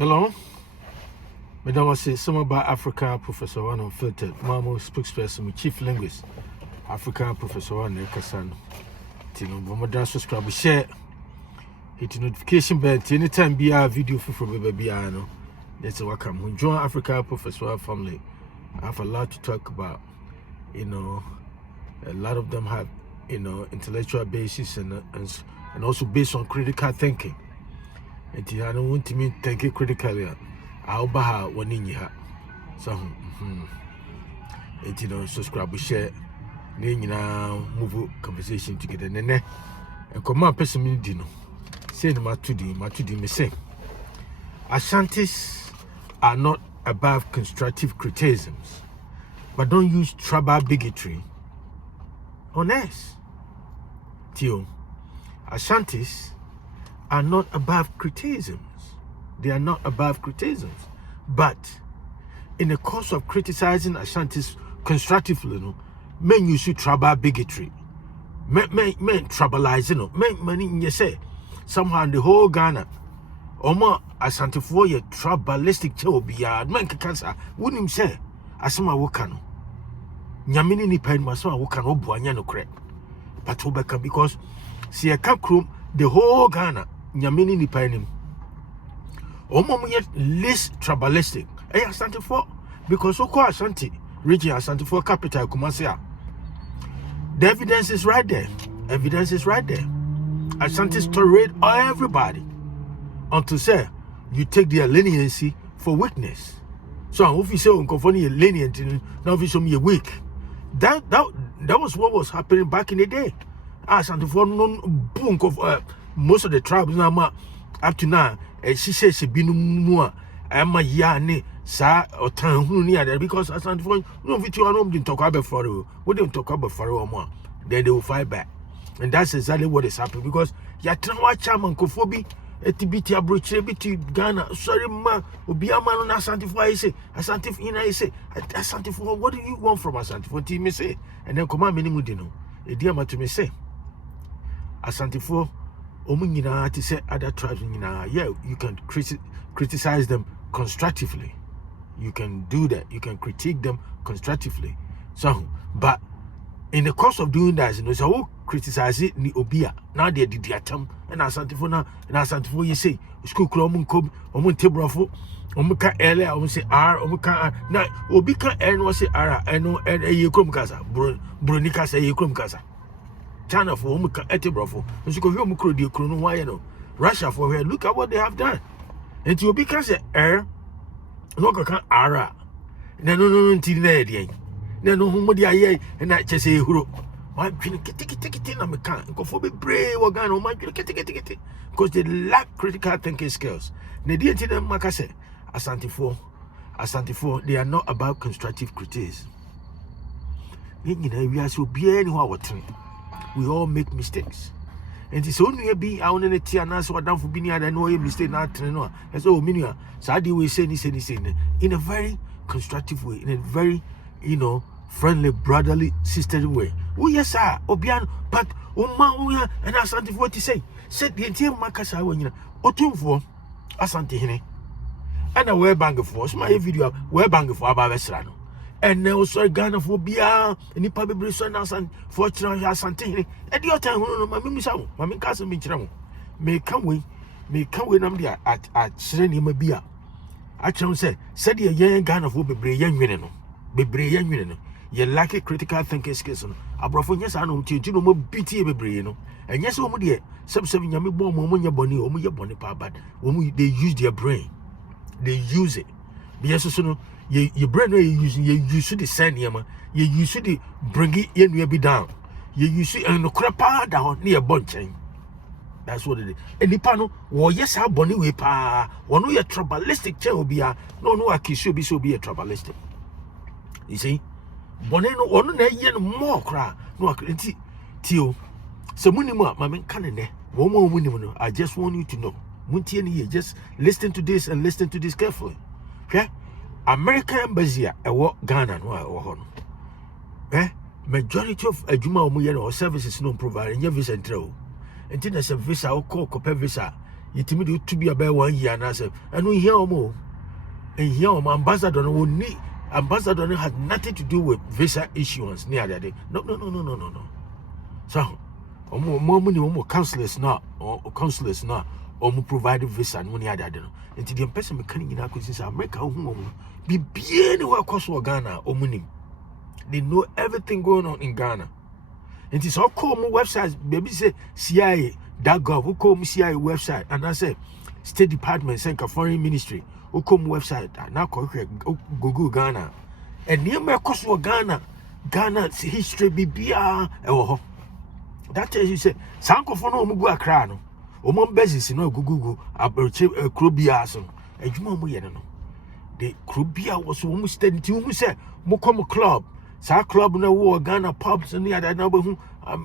Hello, Madam was some about Africa Professor One Unfiltered, Mamo spokesperson, chief linguist, Africa Professor One Kasan. Tino Bomodan subscribe, share, hit the notification bell. Anytime be a video for baby, I know. That's a welcome. When join Africa Professor One family, I have a lot to talk about. A lot of them have, intellectual basis and also based on critical thinking. And I don't want to mean think it critically. I'll buy one in your so subscribe, share, move conversation together. And come on, person me dino. Say my 2D, me say. Asantes are not above constructive criticisms, but don't use tribal bigotry on us. Tio, Asantes are not above criticisms. They are not above criticisms. But in the course of criticizing Asantes constructively, men use tribal bigotry. Men tribalizing, men you say somehow in the whole Ghana. Oma Asante for your tribalistic chobia, men cancer, wouldn't him say, Asama Wokano. Nyamini ni pen masama Wokano Buanyano crack. Patobeka because see a cakroom, the whole Ghana. Nyamini ni painim. Omo yet less tribalistic. Asante for because so called Asante region Asante for capital Kumasia. The evidence is right there. Asante tolerate everybody until say you take their leniency for weakness. So if you say uncle lenient, now if you show me a weak. That was what was happening back in the day. Asante for no bunk of most of the tribes now up to now, she says she be no more. I'm a yarn, sir, or town who near there because I stand for no video. I don't talk about for you. We don't talk about for you more. Then they will fight back, and that's exactly what is happening because you're trying to watch chairman Kofobi, a TBT abroad, biti Ghana. Sorry, ma, be a man on Asante for I say, Asante for I say, Asante for what do you want from Asante for team say, and then come on, minimum dino. A dear man to me say, Asante for. To say other tribes, you can criticize them constructively. You can do that. You can critique them constructively. So, but in the course of doing that, so who criticize it ni obia. Now they did the attempt, and Asante for now, and Asante for you say school club cob, tebrafo, omuka ele, say R, omuka now obika and was say R, I know and a yukrum casa, Brunica say yukrum casa. China for Omuka Etibrofo, and she could hear Mukro de Krono, why Russia for her. Look at what they have done. And you because air, no can ara. No, Tinadian. No, Homodia, and I just say, Huro. Why take it in a mechanic? Go for be brave or gun or my get it. Because they lack critical thinking skills. Nadia Tina Macase, Asante for, they are not about constructive criticism. We are so be anyhow. We all make mistakes. And it's only be our own Tiana so down for being I know a mistake not no. As oh minia. Sadi we say in a very constructive way, in a very friendly, brotherly, sisterly way. Oh yes, sir, Obian, but Oma and Asante for what to say. Said the entire Macasa when you Otum for Asante Hine. And a wear bang for my video, wear bang for Abavesrano. And also Ghana for Bia, and the probably son and fortunately Asante. At your time, Mammy Castle Mitram may come with Namdia at Sereni Bia. I said the young Ghana for be brilliant, be brilliant. Ye lack a critical thinking skills. Abrafon, yes, I know to no more BT Bebrino. And yes, oh, dear, some 7 yammy bomb, your bonny, or your bonny pa, but when they use their brain, they use it. Yes, so your brain you should send him, you should bring it in, you be down. You see, and the crap down near bunching. That's what it is. And the panel, well, yes, how bonny we pa, one way a tribalistic chair be a no, I should be so be a tribalistic. You see, Boneno, one yen more cry, no, Tio. So, Munima, my man, one more window. I just want you to know. Muntiani, just listen to this and listen to this carefully. Okay? American embassy at Ghana no majority of Ajuma or services no provided your visa and throw. And then there's a visa or call visa yitimi do to be about 1 year and I say and we hear more and here ambassador no need ambassador no has nothing to do with visa issuance near that day. No. So more counselors now or consulars now or provide visa no near that day. And the person me can in acquisition America be anywhere across Ghana or munim. They know everything going on in Ghana. It is all call websites, baby say CIA.gov, who call me CIA website, and I say State Department, Central Foreign Ministry, who come website, now Google Ghana. And near me across Ghana's history be that tells you say, Sanko for no Mugu Akrano, Omon Bezis, no Google, Krubia, and you know, the Krubia was almost steady to who said, Mokomo Club. Sa club na war Ghana pubs and the other number who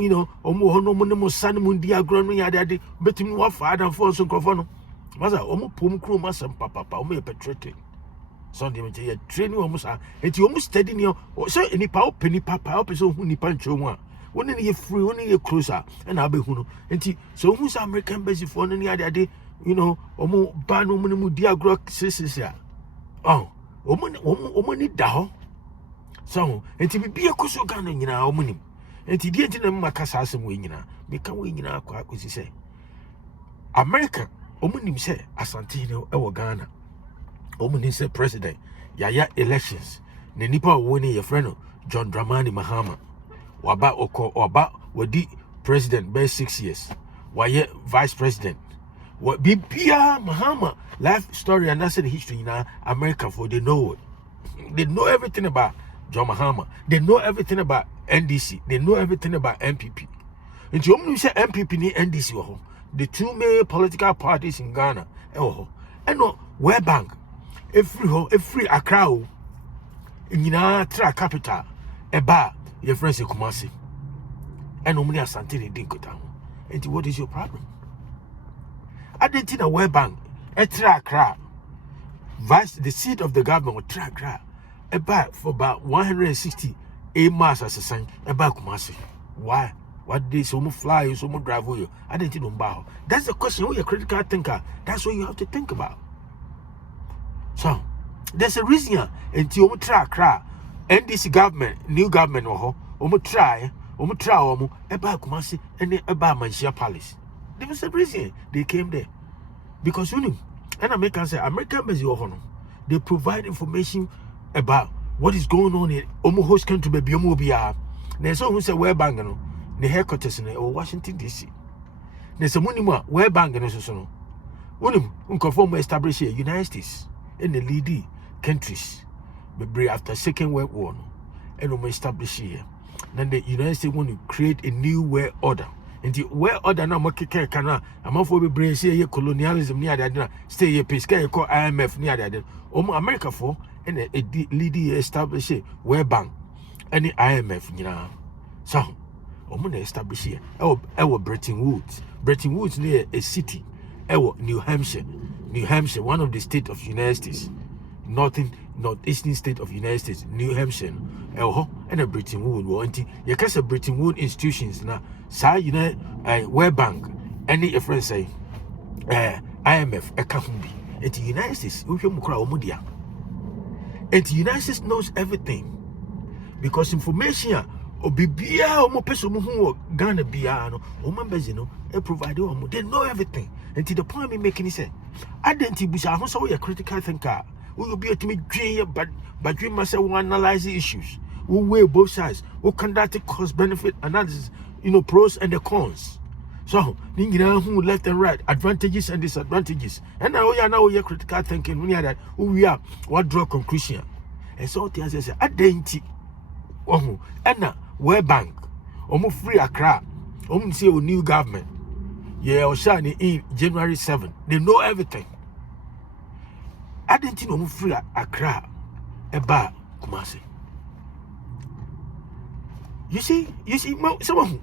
you know omo no mo san mu dia ground ya de betimi wa father for so crofo masa omo pom kro masa papa omo petrete Sunday me ye training omo sa enti omo steady ni so any pa openi papa opeso hu ni pancho mu a woni ne ye free woni ye closer and abehu no enti so hu sa American base for no ni ade you know omo ba no mu dia ground sisi a oh omo ni da ho so enti bibia koso Ghana nyina omunim enti die enti na makasa asem we nyina meka we nyina akwa akosi se America omunim se Asantes no e wo Ghana omunim se president yaya elections ne nipa wo ne ye friend John Dramani Mahama waba wadi president by 6 years waye vice president what bibia Mahama life story and that's the history na America for they know everything about John Mahama. They know everything about NDC. They know everything about MPP. And you say MPP ni NDC the two main political parties in Ghana. And no World Bank. Every Accra in tra capital. Eba your friends in Kumasi. And omni Asantes dinko down. And what is your problem? I didn't think a World Bank. Tra Accra. The seat of the government tra Accra. About for about 160 miles as a sign about Kumasi. Why? What day so much fly you so much drive you? I didn't know about. That's the question. You're a critical thinker. That's what you have to think about. So there's a reason until you try NDC government, new government try about Kumasi and about Manchia Palace. There was a reason they came there. Because you know, and Americans say American they provide information about what is going on in almost host country baby omobia. There's someone who say World Bank no the headquarters in Washington DC. There's a money World Bank no so no. Unim conform establish here United States in the leading countries after Second World War no and establish here. Then the United States want to create a new world order. And the world order now makeke kana amafo be brain say colonialism near that stay here peace can call IMF near that. America for and a leading establish World Bank and the IMF, you know. So, I'm going to establish here. Bretton Woods near a city. New Hampshire, one of the states of United States. Northeastern state of United States, New Hampshire. And a Bretton Woods. You can say Bretton Woods institutions now. So, you know, World Bank, any a friend say, IMF, a Kahumbi. And the United States, and the United States knows everything because information or bibia or more person who Ghana biano or members provide they know everything. And to the point me making it say identity bush I also a critical thinker who will be to me dream but dream myself will analyze the issues, who weigh both sides, who conduct the cost benefit analysis, pros and the cons. So, who left and right, advantages and disadvantages. And now we are critical thinking. We are that who we are, what draw conclusion. And so the answer is identity. And now World Bank, free Accra, say a new government. Yeah, or shining in January 7. They know everything. Identity free Accra, about Kumasi. You see, someone,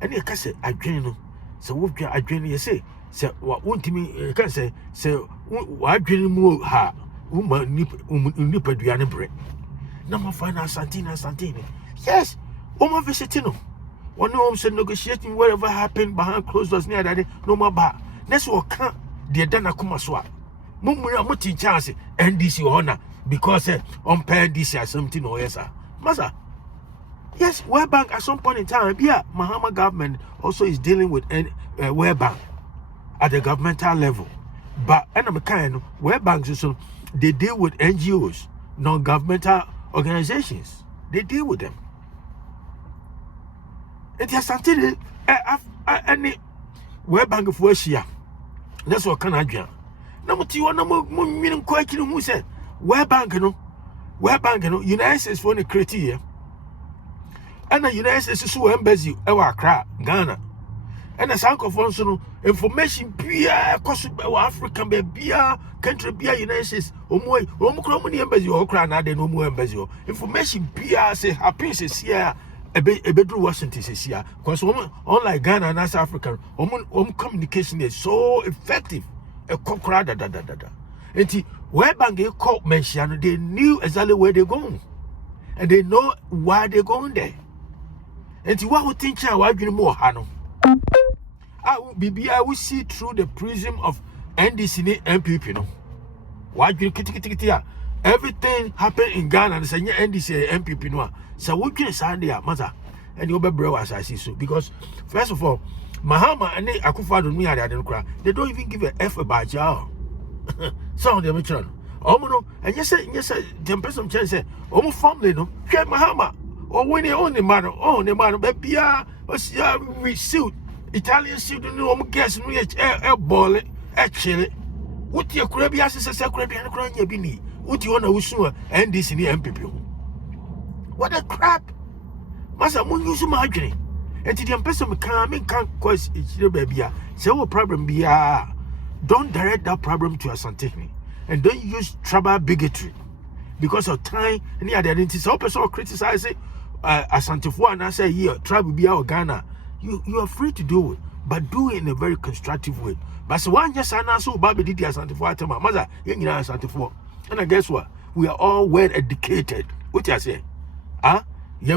and you can say, I dream. So what I dream you say what won't me can say what dream more ha nip aduane bre na ma find Asantes. Yes, visiting no one home said negotiating whatever happened behind closed doors near that no more ba Next will come the Dana Kumaswa. Mumura Muti chance NDC honor because on pay this or something or yes, sir. Masa. Yes, World Bank at some point in time, yeah, Mahama government also is dealing with World Bank at the governmental level. But World Bank also they deal with NGOs, non-governmental organizations. They deal with them. It has something any World Bank for Asia. That's what can I do. Number two, no meaning quite who said World Bank, United States for the criteria. And the United States so embassy, Accra, Ghana. And the Sanko Fonso information be African be country be United States Omukromu embassy or Crana, then no more embassy. Information be say happens here a bedroom Washington is here. Because unlike Ghana and South Africa, communication is so effective. A cockra da. And where Bank called mention, they knew exactly where they're going. And they know why they're going there. And what would think I will more Hano? I will see through the prism of NDC and MPP. No, why do you everything happened in Ghana and say NDC and MPP no. So what can say there, mother? And you better bro as I see so because first of all, Mahama and Akufo-Addo me they don't even give a F about y'all. Some of them are trying. No, and yes, the person can say, family no, Mahama. Or when they own the man, but we suit Italian student, no guess, no ball, actually. What your Caribbean is a secret and crying your bini. What you want to sue and this in the MPP? What a crap! Massa Moon use margarine. And the person can't cause it's your baby. So, problem be don't direct that problem to Asantes and don't use tribal bigotry because of time and the identity. So, person criticize it. Asantes and I say here, tribe be our Ghana. You are free to do it, but do it in a very constructive way. But so one just an answer, Baby did the Asantes my mother, you know Asantes. And I guess what? We are all well educated. What you say? We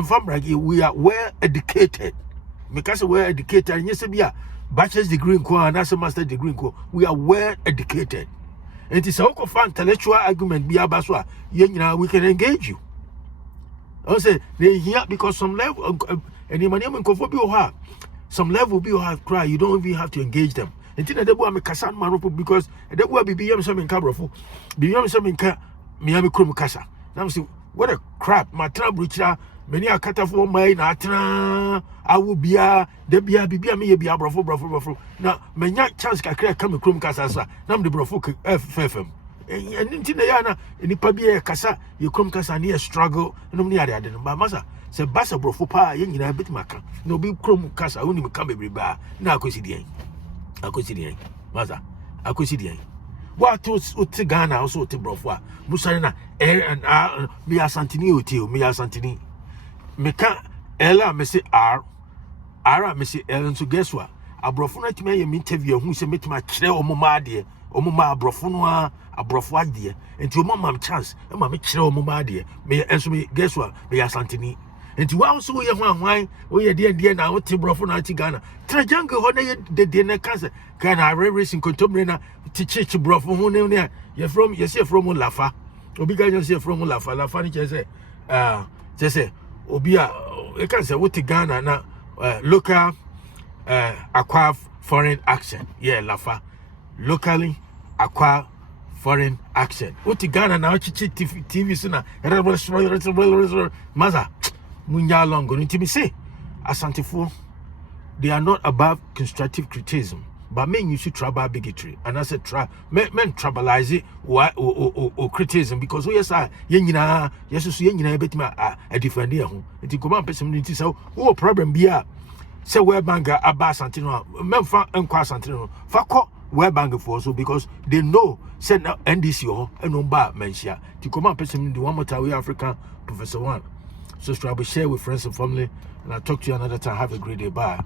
are well educated. Because we're educated, and yes, be a bachelor's degree in Kwa and a master's degree in Kwa. We are well educated. And it is a intellectual argument, be a baswa, we can engage you. I say they here because some level and the money will some level be cry, you don't even have to engage them. And then they will make Kasan Maropo because they will be BM something cabrofo, BM something Miami Krum Casa. Now see what a crap, my trouble, many a cut for my natra. I will be a debia me be a brofo. Now, many chance can come Krum Casa, now the brofo FM. And in Tinayana, in the Pabia Casa, you come Casa near struggle, no near the Massa. Say Bassa Brofopa, yin a bit maca. No big chrome Casa, only become every bar. Now, I could see the Maza, I could see the what was Utigana also to Brofwa, Musarina, and Mia Santini, Mia Santini. Meka Ella Messi Ara Messi Ellen, so guess what? A brofuna to me interview who say met my chill or Momadi. Omuma brofunwa abrofwa die enti omama chance e ma me kire omuma die me enso me guess what me Asantini enti wa also ye hwan wo ye de na wo te brofo na ti Ghana trajangle ho na ye de na kanse Ghana racing kontomre na ti chichi brofo ho ne ye from Lafa obi ga say from Lafa ni che say obi a e kan say wo te Ghana na local acquire foreign action Lafa locally acquire foreign action. What Ghana now TV suna Maza Munya Longo me say Asantefo they are not above constructive criticism, but men you should tribal bigotry. And I said men tribalize it or criticism because yes I yenina yes yenina betima a different day home. It come on person so problem be say where banga aba Santino men fa enkwa Santino fa ko where bang for so because they know send NDC or and no bad mention to come up person the one more time we African Professor One. So share with friends and family and I'll talk to you another time. Have a great day. Bye.